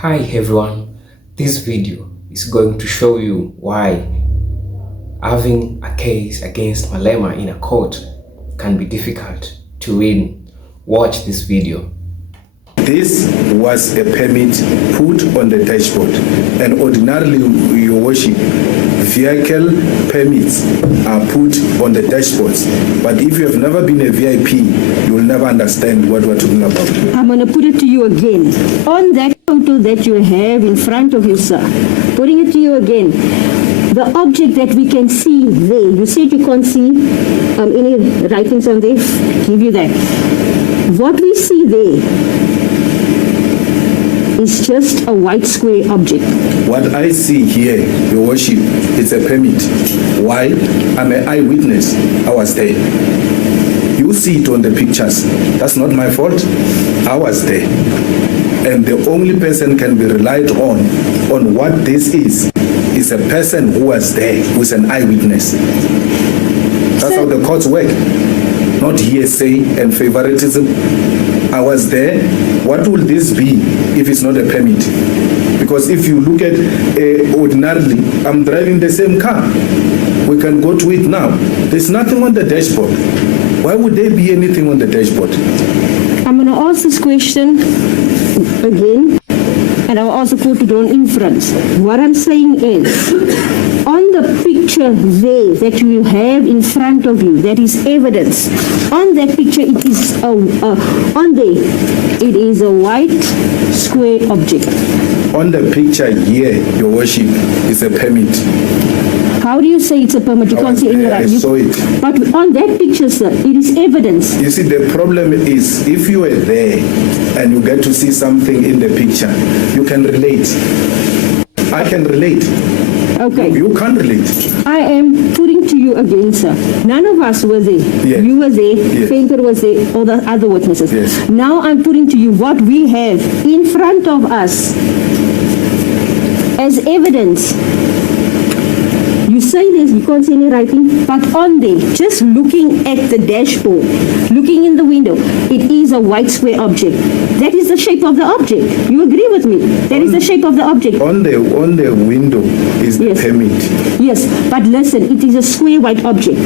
Hi everyone, this video is going to show you why having a case against Malema in a court can be difficult to win. Watch this video. This was a permit put on the dashboard, and ordinarily, Your Worship, vehicle permits are put on the dashboards. But if you have never been a VIP, you will never understand what we're talking about. I'm going to put it to you again. On that photo that you have in front of you, sir, putting it to you again, the object that we can see there, you said you can't see any writings on there, give you that. What we see there is just a white square object. What I see here, Your Worship, is a permit. Why? I'm an eyewitness. I was there. You see it on the pictures. That's not my fault. I was there. And the only person can be relied on what this is a person who was there, who's an eyewitness. That's how the courts work. Not hearsay and favoritism. I was there. What will this be if it's not a permit? Because if you look at ordinarily, I'm driving the same car. We can go to it now. There's nothing on the dashboard. Why would there be anything on the dashboard? I'm going to ask this question again, and I'll ask the court to draw an inference. What I'm saying is, on the picture there that you have in front of you, that is evidence. On that picture, it is on there, it is a white square object. On the picture here, Your Worship, is a permit. How do you say it's a permit? You can't see any I saw it. But on that picture, sir, it is evidence. You see, the problem is, if you are there and you get to see something in the picture, you can relate. I can relate. Okay. You can't relate. I am putting to you again, sir. None of us were there. Yes. You were there, Yes. Painter was there, all the other witnesses. Yes. Now I'm putting to you what we have in front of us as evidence. You say this, you can't see any writing, but on there, just looking at the dashboard, looking in the window, it is a white square object. That is the shape of the object. You agree with me? That is the shape of the object. On the window is the Yes. permit. Yes, but listen, it is a square white object.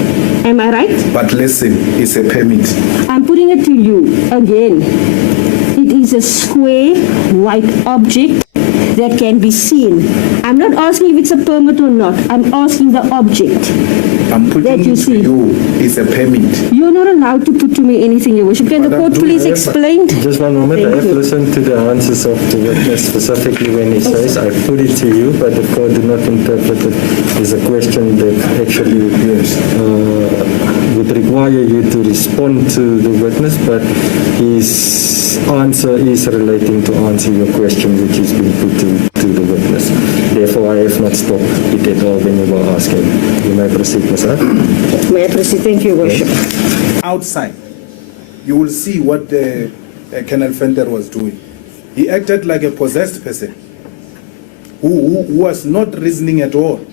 Am I right? But listen, it's a permit. I'm putting it to you again. It is a square white object that can be seen. I'm not asking if it's a permit or not. I'm asking the object. I'm That putting you it to see. you, it's a permit. You're not allowed to put to me anything, Your Worship. Can the court please explain? Just one moment. Thank I have you. listened to the answers of the witness specifically when he says, I put it to you, but the court did not interpret it as a question that actually would require you to respond to the witness, but his answer is relating to answer your question which is being put to the witness. Therefore, I have not stopped it at all when you were asking. You may proceed, Ms. May I proceed? Thank you, Your Worship. Outside, you will see what the Colonel Fender was doing. He acted like a possessed person who was not reasoning at all.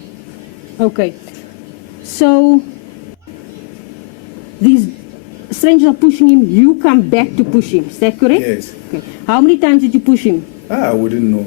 Okay. So, these strangers are pushing him. You come back to push him. Is that correct? Yes. Okay. How many times did you push him? I wouldn't know.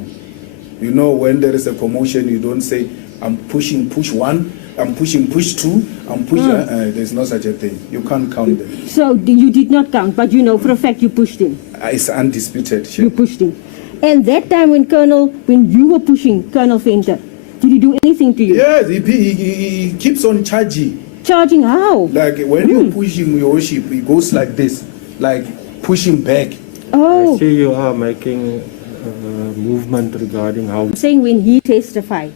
You know, when there is a commotion, you don't say, I'm pushing, push one, I'm pushing, push two, I'm pushing. There's no such a thing. You can't count them. So, you did not count, but you know for a fact you pushed him. It's undisputed. You pushed him. And that time when you were pushing Colonel Fender, did he do anything to you? Yes, he keeps on charging. Charging how? Like when you push him, Your Worship, he goes like this, like pushing back. Oh. I see you are making movement regarding how... I'm saying when he testified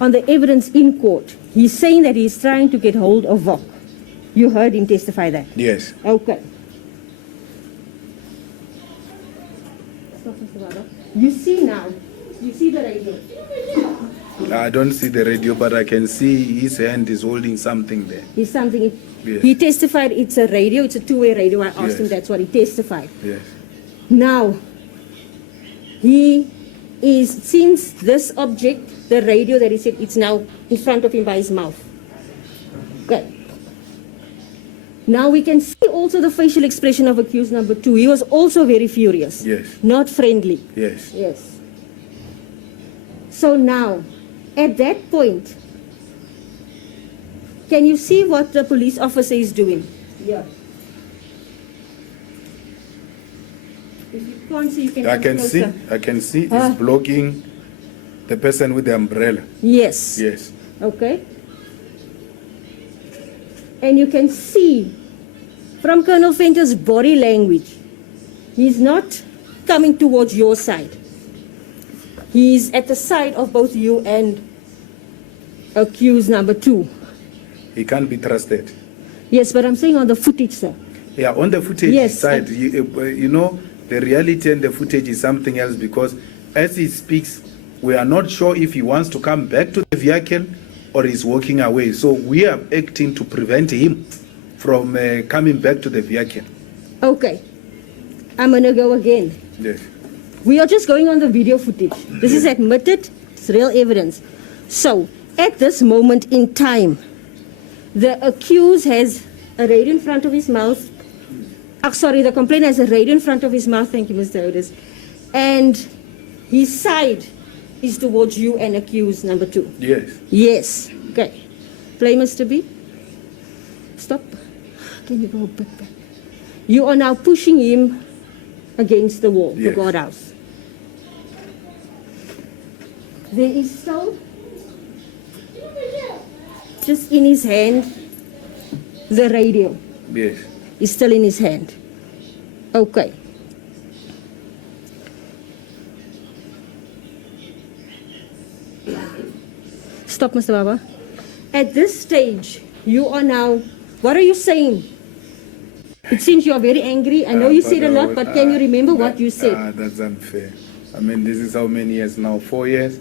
on the evidence in court, he's saying that he's trying to get hold of Vok. You heard him testify that? Yes. Okay. You see now, you see the radio. I don't see the radio, but I can see his hand is holding something there. He's something. Yes. He testified it's a radio, it's a two-way radio. I asked him, Yes. that's what he testified. Yes. Now, since this object, the radio that he said, it's now in front of him by his mouth. Okay. Now we can see also the facial expression of accused number 2. He was also very furious. Yes. Not friendly. Yes. Yes. So now, at that point, can you see what the police officer is doing? Yeah. If you can't see, you can I come can closer. see. I can see. It's blocking the person with the umbrella. Yes. Yes. Okay. And you can see from Colonel Venter's body language, he's not coming towards your side. He's at the side of both you and accused number 2. He can't be trusted. Yes, but I'm saying on the footage, sir. Yeah, on the footage Yes, side, you know, the reality and the footage is something else, because as he speaks, we are not sure if he wants to come back to the vehicle or he's walking away. So we are acting to prevent him from coming back to the vehicle. Okay. I'm going to go again. Yes. We are just going on the video footage. This is admitted. It's real evidence. So, at this moment in time, the accused has a radio in front of his mouth. The complainant has a radio in front of his mouth. Thank you, Mr. Otis. And his side is towards you and accused number 2. Yes. Yes. Okay. Play, Mr. B. Stop. Can you go a bit back? You are now pushing him against the wall, the Yes. guardhouse. There is still, just in his hand, the radio Yes. is still in his hand. Okay. Stop, Mr. Baba. At this stage, you are now, what are you saying? It seems you are very angry. I know you said a lot, but can you remember what you said? That's unfair. I mean, this is how many years now? 4 years?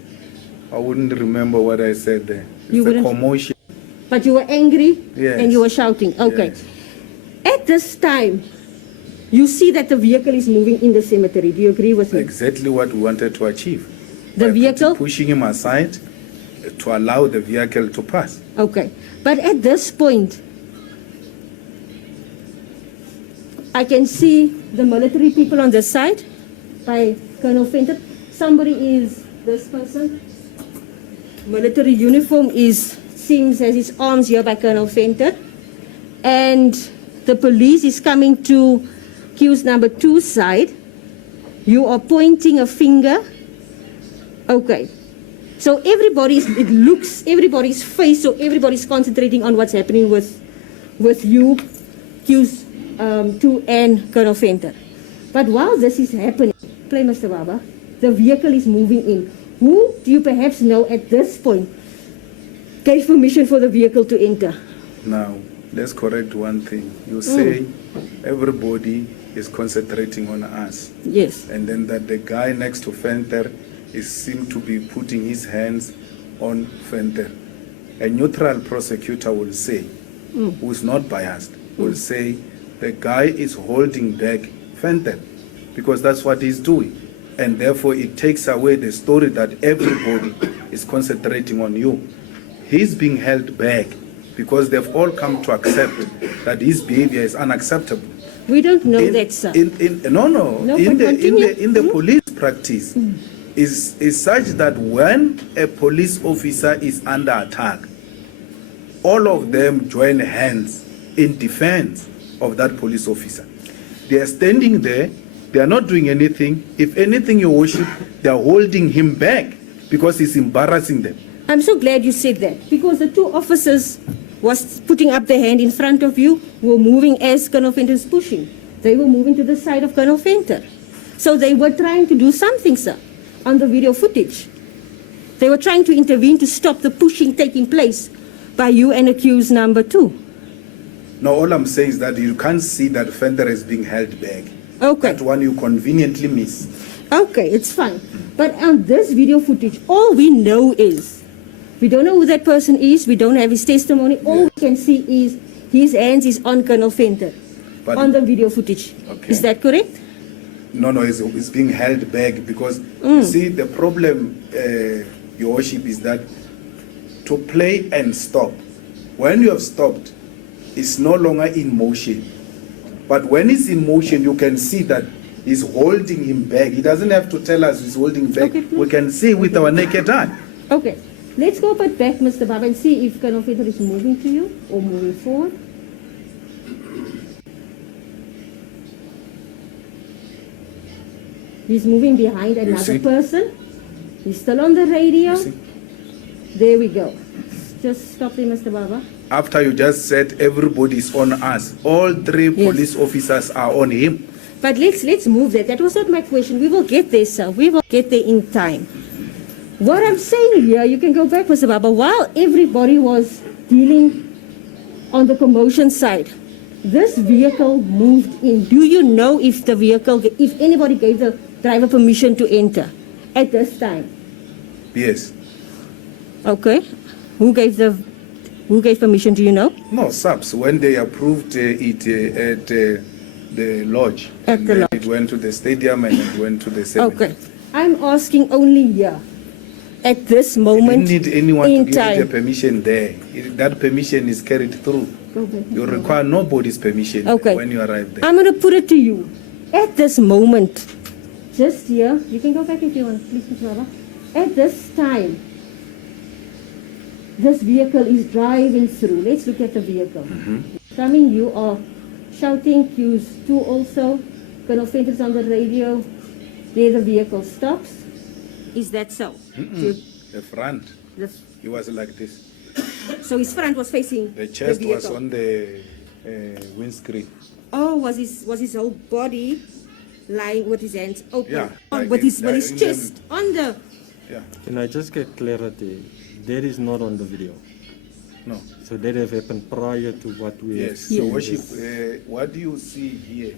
I wouldn't remember what I said there. You It's a wouldn't- commotion. But you were angry Yes. and you were shouting. Okay. Yes. At this time, you see that the vehicle is moving in the cemetery. Do you agree with me? Exactly what we wanted to achieve. The By vehicle? pushing him aside to allow the vehicle to pass. Okay. But at this point, I can see the military people on this side by Colonel Fenton. Somebody is this person. Military uniform seems as his arms here by Colonel Fenton. And the police is coming to accused number 2's side. You are pointing a finger. Okay. So everybody's face, so everybody's concentrating on what's happening with you, accused 2 and Colonel Fenton. But while this is happening, play Mr. Baba, the vehicle is moving in. Who do you perhaps know at this point gave permission for the vehicle to enter? Now, let's correct one thing. You say everybody is concentrating on us. Yes. And then that the guy next to Fenter seemed to be putting his hands on Fenter. A neutral prosecutor will say, who's not biased, will say the guy is holding back Fenter because that's what he's doing. And therefore it takes away the story that everybody is concentrating on you. He's being held back because they've all come to accept that his behavior is unacceptable. We don't know that, sir. In the police practice is such that when a police officer is under attack, all of them join hands in defense of that police officer. They are standing there, they are not doing anything. If anything, your worship, they are holding him back because he's embarrassing them. I'm so glad you said that, because the 2 officers was putting up their hand in front of you, were moving as Colonel Fenter is pushing. They were moving to the side of Colonel Fenter. So they were trying to do something, sir, on the video footage. They were trying to intervene to stop the pushing taking place by you and accused number 2. No, all I'm saying is that you can't see that Fender is being held back. Okay. That one you conveniently miss. Okay, it's fine. But on this video footage, all we know is, we don't know who that person is, we don't have his testimony, all we can see is his hands is on Colonel Fenter, But- on the video footage. Okay. Is that correct? No, it's being held back because, you see, the problem, your worship, is that to play and stop, when you have stopped, it's no longer in motion. But when it's in motion, you can see that is holding him back. He doesn't have to tell us he's holding him back. Okay, please. We can see with our naked eye. Okay, let's go back, Mr. Baba, and see if Colonel Feder is moving to you or moving forward. He's moving behind another see? person. He's still on the radio. You see? There we go. Just stop there, Mr. Baba. After you just said everybody's on us, all three Yes. police officers are on him. But let's move that. That was not my question. We will get there, sir. We will get there in time. What I'm saying here, you can go back, Mr. Baba, while everybody was dealing on the commotion side, this vehicle moved in. Do you know if the vehicle, if anybody gave the driver permission to enter at this time? Yes. Okay. Who gave permission, do you know? No, subs, when they approved it at the lodge. At and the then lodge. It went to the stadium and it went to the cemetery. Okay. I'm asking only here, at this You moment didn't need anyone in to give you the time. permission there. That permission is carried through. Go back, You Mr. Baba. require nobody's permission Okay. when you arrive there. I'm going to put it to you. At this moment, just here, you can go back if you want, please, Mr. Baba. At this time, this vehicle is driving through. Let's look at the vehicle. Coming, you are shouting cues to also. Colonel Fenter's on the radio. There the vehicle stops. Is that so? The front, The- he was like this. so his front was facing The chest was vehicle. on the windscreen. Oh, was his whole body lying with his hands open? Yeah, like with his in the- chest on the. Yeah, Can I just get clarity? That is not on the video. no. So that have happened prior to what we have Yes, seen. so worship, what you see here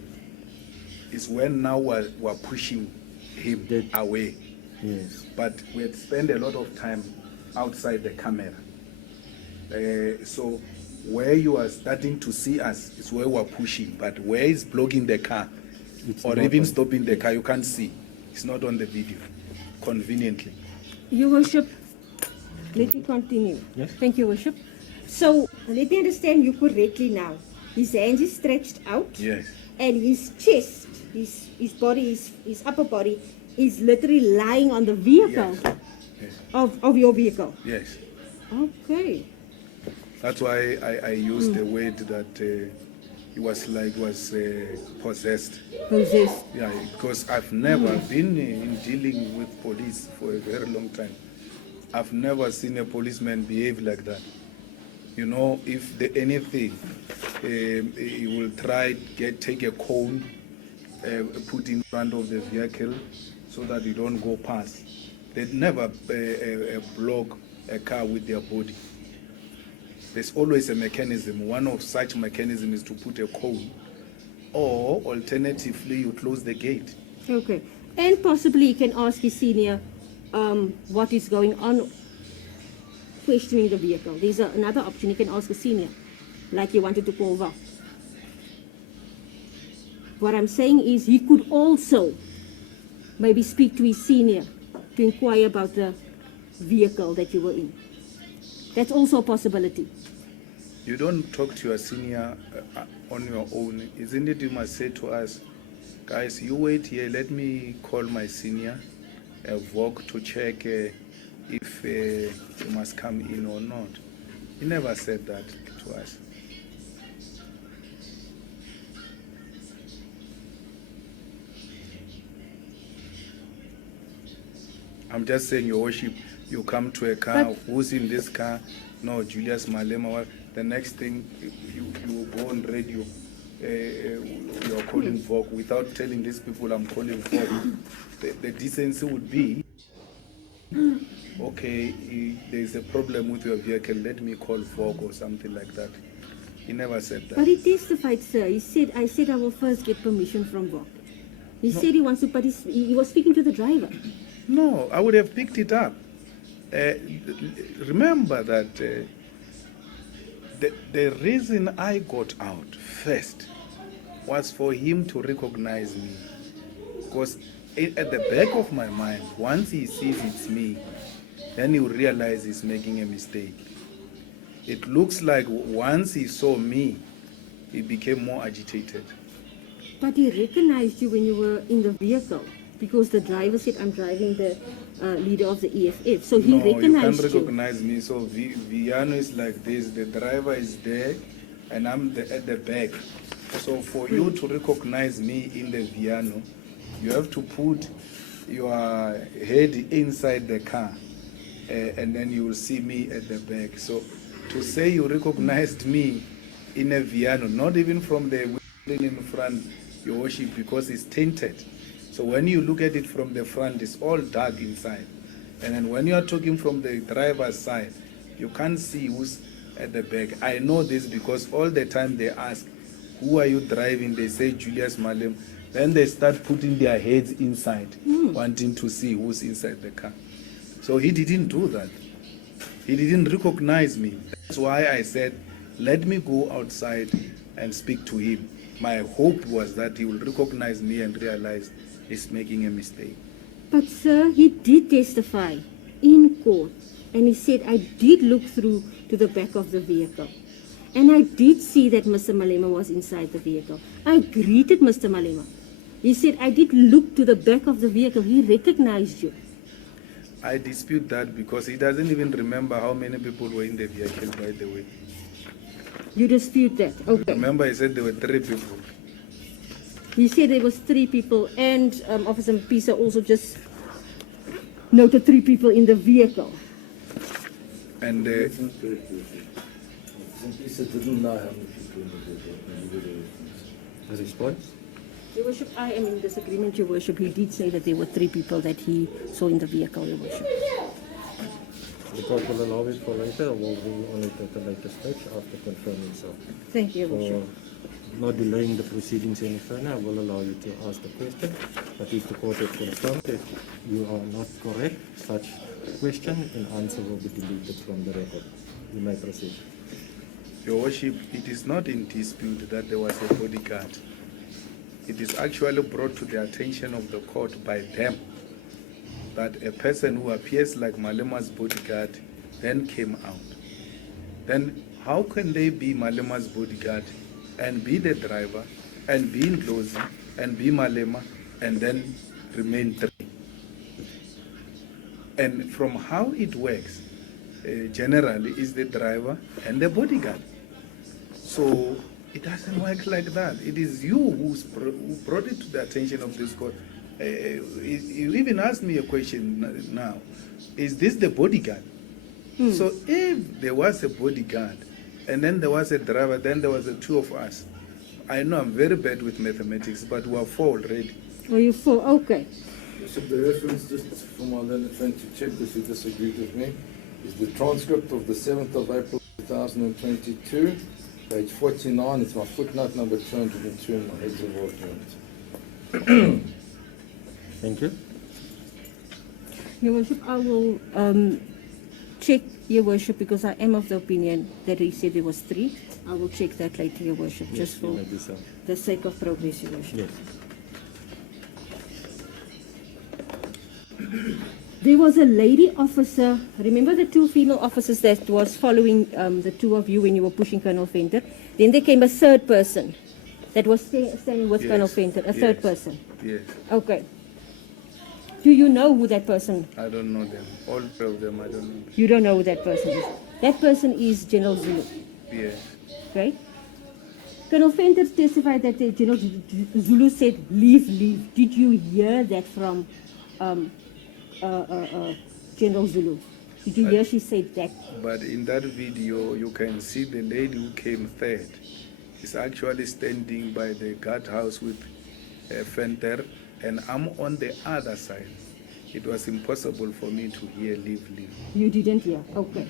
is when now we're pushing him That- away. Yes. But we had spent a lot of time outside the camera. So where you are starting to see us is where we're pushing, but where is blocking the car It's or not even on- stopping the car, you can't see. It's not on the video, conveniently. Your Worship, let me continue. Yes. Thank you, Worship. So, let me understand you correctly now. His hands is stretched out. Yes. And his chest, his body, his upper body, is literally lying on the vehicle Yes. of your vehicle. Yes. Okay. That's why I used the word that he was possessed. Possessed. Yeah, because I've never been in dealing with police for a very long time. I've never seen a policeman behave like that. You know, if anything, he will try take a cone, put in front of the vehicle so that you don't go past. They'd never block a car with their body. There's always a mechanism. One of such mechanisms is to put a cone, or alternatively, you close the gate. Okay. And possibly you can ask his senior what is going on, questioning the vehicle. There's another option. You can ask a senior, like you wanted to call Val. What I'm saying is he could also maybe speak to his senior to inquire about the vehicle that you were in. That's also a possibility. You don't talk to your senior on your own. Isn't it you must say to us, guys, you wait here, let me call my senior, Vogue, to check if you must come in or not. He never said that to us. I'm just saying, Your Worship, you come to a car, But- who's in this car? No, Julius Malema. The next thing, you go on radio, you're calling Vogue without telling these people I'm calling Vogue. The decency would be, okay, there's a problem with your vehicle, let me call Vogue or something like that. He never said But that. he testified, sir. He said, I said I will first get permission from Bob. He said he wants to, but he was speaking to the driver. No, I would have picked it up. Remember that the reason I got out first was for him to recognize me. Because at the back of my mind, once he sees it's me, then he will realize he's making a mistake. It looks like once he saw me, he became more agitated. But he recognized you when you were in the vehicle because the driver said, I'm driving the leader of the EFF. So he No, you recognized can't recognize me. So Viano is like this. The driver is there, and I'm at the back. So for you to recognize me in the Viano, you have to put your head inside the car, and then you will see me at the back. So to say you recognized me in a Viano, not even from the window in front, your worship, because it's tinted. So when you look at it from the front, it's all dark inside. And then when you are talking from the driver's side, you can't see who's at the back. I know this because all the time they ask, who are you driving? They say Julius Malema. Then they start putting their heads inside, wanting to see who's inside the car. So he didn't do that. He didn't recognize me. That's why I said, let me go outside and speak to him. My hope was that he will recognize me and realize he's making a mistake. But sir, he did testify in court, and he said, I did look through to the back of the vehicle, and I did see that Mr. Malema was inside the vehicle. I greeted Mr. Malema. He said, I did look to the back of the vehicle. He recognized you. I dispute that because he doesn't even remember how many people were in the vehicle, by the way. You dispute that? Okay. Remember, he said there were 3 people. He said there was 3 people, and Officer Mpisa also just noted 3 people in the vehicle. And A response? Your Worship, I am in disagreement, Your Worship. He did say that there were 3 people that he saw in the vehicle, Your Worship. The court will allow it for later, or will rule on it at a later stage after confirming so. Thank you, Your Worship. For not delaying the proceedings any further, I will allow you to ask the question. But if the court has confirmed that you are not correct, such question and answer will be deleted from the record. You may proceed. Your Worship, it is not in dispute that there was a bodyguard. It is actually brought to the attention of the court by them that a person who appears like Malema's bodyguard then came out. Then how can they be Malema's bodyguard and be the driver and be in Ndlozi and be Malema and then remain 3? And from how it works, generally is the driver and the bodyguard. So it doesn't work like that. It is you who brought it to the attention of this court. You even asked me a question now. Is this the bodyguard? So if there was a bodyguard and then there was a driver, then there was the 2 of us. I know I'm very bad with mathematics, but we are 4 already. Oh, you 4, okay. So the reference, just from our learned friend to check this, who disagreed with me, is the transcript of the 7th of April 2022, page 49. It's my footnote number 202 in my heads of argument. Thank you. Your Worship, I will check, Your Worship, because I am of the opinion that he said there was 3. I will check that later, Your Worship, just for Maybe so. the sake of progress, Your Worship. Yes. There was a lady officer, remember the 2 female officers that was following the 2 of you when you were pushing Colonel Venter? Then there came a 3rd person that was standing with Colonel Venter, a 3rd person. Yes. Okay. Do you know who that person? I don't know them. All 3 of them, I don't know. You don't know who that person is. That person is General Zulu, Yes. right? Colonel Venter testified that General Zulu said, leave, leave. Did you hear that from General Zulu? Did you hear she said that? But in that video, you can see the lady who came 3rd is actually standing by the guardhouse with Venter, and I'm on the other side. It was impossible for me to hear leave, leave. You didn't hear? Okay.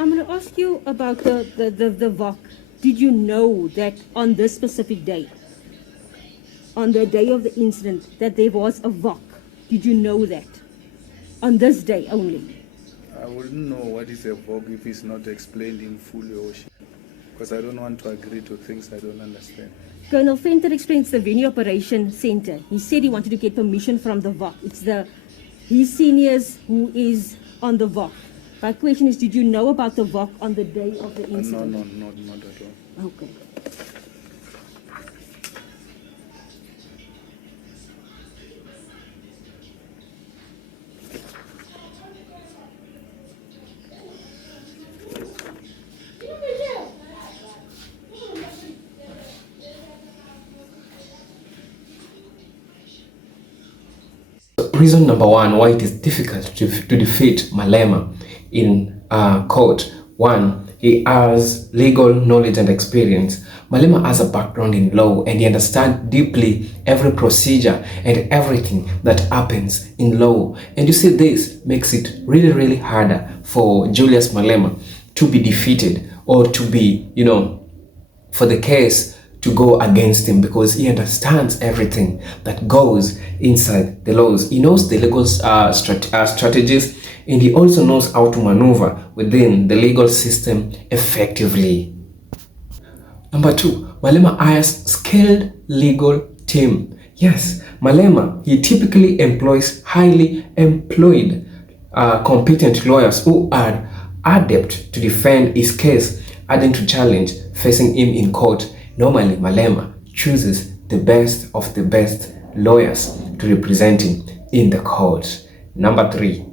I'm going to ask you about the VOC. Did you know that on this specific day, on the day of the incident, that there was a VOC? Did you know that? On this day only? I wouldn't know what is a VOG if it's not explained in full, Your Worship, because I don't want to agree to things I don't understand. Colonel Fenter explains the Venue Operation Center. He said he wanted to get permission from the VOC. It's his seniors who is on the VOC. My question is, did you know about the VOC on the day of the incident? No, not at all. Okay. Reason number one why it is difficult to defeat Malema in court. One, he has legal knowledge and experience. Malema has a background in law and he understands deeply every procedure and everything that happens in law. And you see, this makes it really harder for Julius Malema to be defeated or to be, for the case to go against him, because he understands everything that goes inside the laws. He knows the legal strategies, and he also knows how to maneuver within the legal system effectively. Number two, Malema hires skilled legal team. Yes, Malema, he typically employs highly employed, competent lawyers who are adept to defend his case, adding to challenge facing him in court. Normally, Malema chooses the best of the best lawyers to represent him in the court. Number three,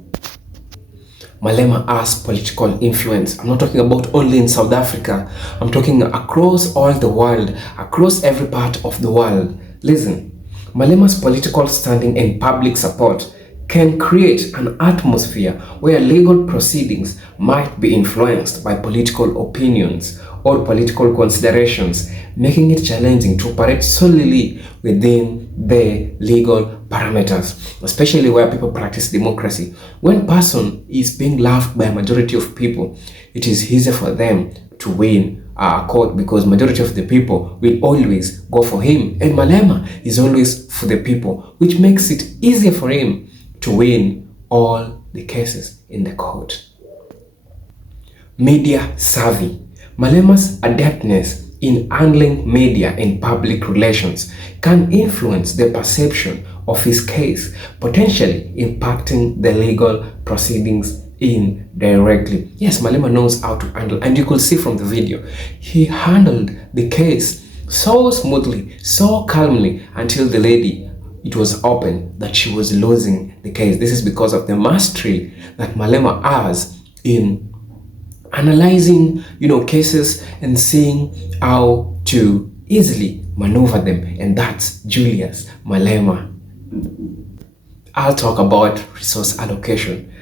Malema has political influence. I'm not talking about only in South Africa. I'm talking across all the world, across every part of the world. Listen, Malema's political standing and public support can create an atmosphere where legal proceedings might be influenced by political opinions or political considerations, making it challenging to operate solely within the legal parameters, especially where people practice democracy. When a person is being loved by a majority of people, it is easier for them to win a court, because majority of the people will always go for him, and Malema is always for the people, which makes it easier for him to win all the cases in the court. Media savvy. Malema's adeptness in handling media and public relations can influence the perception of his case, potentially impacting the legal proceedings indirectly. Yes, Malema knows how to handle, and you could see from the video, he handled the case so smoothly, so calmly, until the lady, it was open that she was losing the case. This is because of the mastery that Malema has in analyzing, cases and seeing how to easily maneuver them, and that's Julius Malema. I'll talk about resource allocation.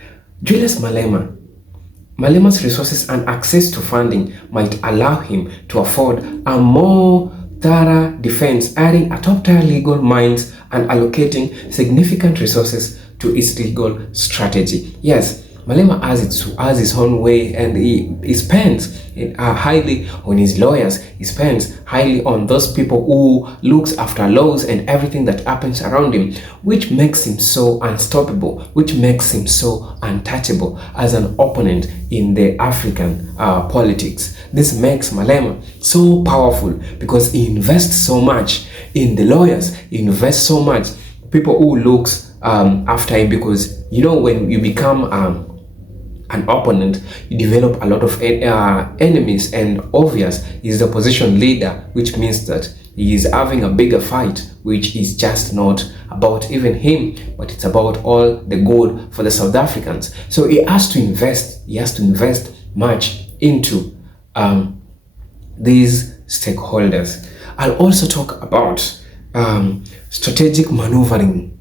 Julius Malema's resources and access to funding might allow him to afford a more thorough defense, adding a top-tier legal minds and allocating significant resources to his legal strategy. Yes, Malema has his own way, and he spends highly on his lawyers. He spends highly on those people who looks after laws and everything that happens around him, which makes him so unstoppable, which makes him so untouchable as an opponent in the African politics. This makes Malema so powerful because he invests so much in the lawyers. He invests so much people who looks after him, because when you become an opponent, you develop a lot of enemies, and obvious is the opposition leader, which means that he is having a bigger fight, which is just not about even him, but it's about all the good for the South Africans. So he has to invest much into these stakeholders. I'll also talk about strategic maneuvering.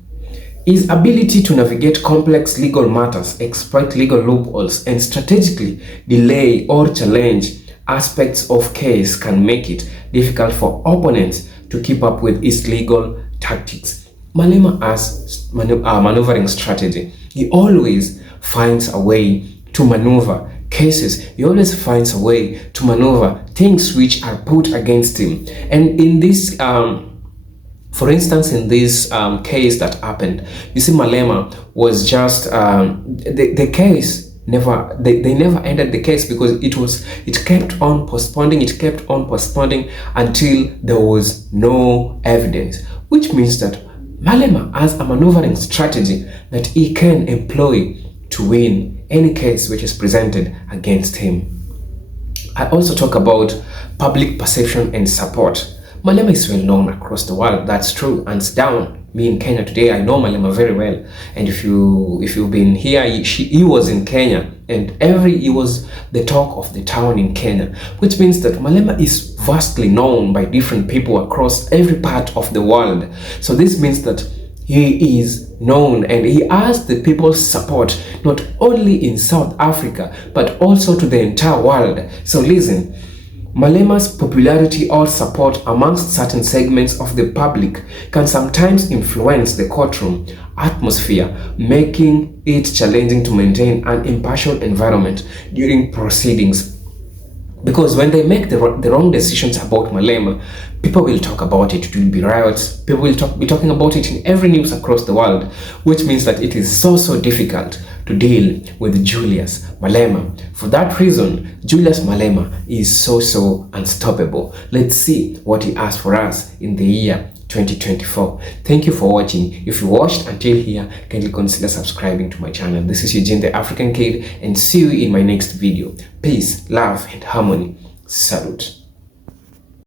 His ability to navigate complex legal matters, exploit legal loopholes, and strategically delay or challenge aspects of case can make it difficult for opponents to keep up with his legal tactics. Malema has maneuvering strategy. He always finds a way to maneuver cases, he always finds a way to maneuver things which are put against him. And in this for instance, in this case that happened, you see, Malema was just the case never they never ended the case, because it kept on postponing until there was no evidence, which means that Malema has a maneuvering strategy that he can employ to win any case which is presented against him. I also talk about public perception and support. Malema is well known across the world, that's true, hands down. Me in Kenya today, I know Malema very well. And if you've been here, he was in Kenya, and he was the talk of the town in Kenya, which means that Malema is vastly known by different people across every part of the world. So this means that he is known and he has the people's support, not only in South Africa, but also to the entire world. So listen, Malema's popularity or support amongst certain segments of the public can sometimes influence the courtroom atmosphere, making it challenging to maintain an impartial environment during proceedings. Because when they make the wrong decisions about Malema, people will talk about it. It will be riots. People will be talking about it in every news across the world, which means that it is so difficult to deal with Julius Malema. For that reason, Julius Malema is so unstoppable. Let's see what he has for us in the year 2024. Thank you for watching. If you watched until here, kindly consider subscribing to my channel. This is Eugene the African Kid, and see you in my next video. Peace, love, and harmony. Salute.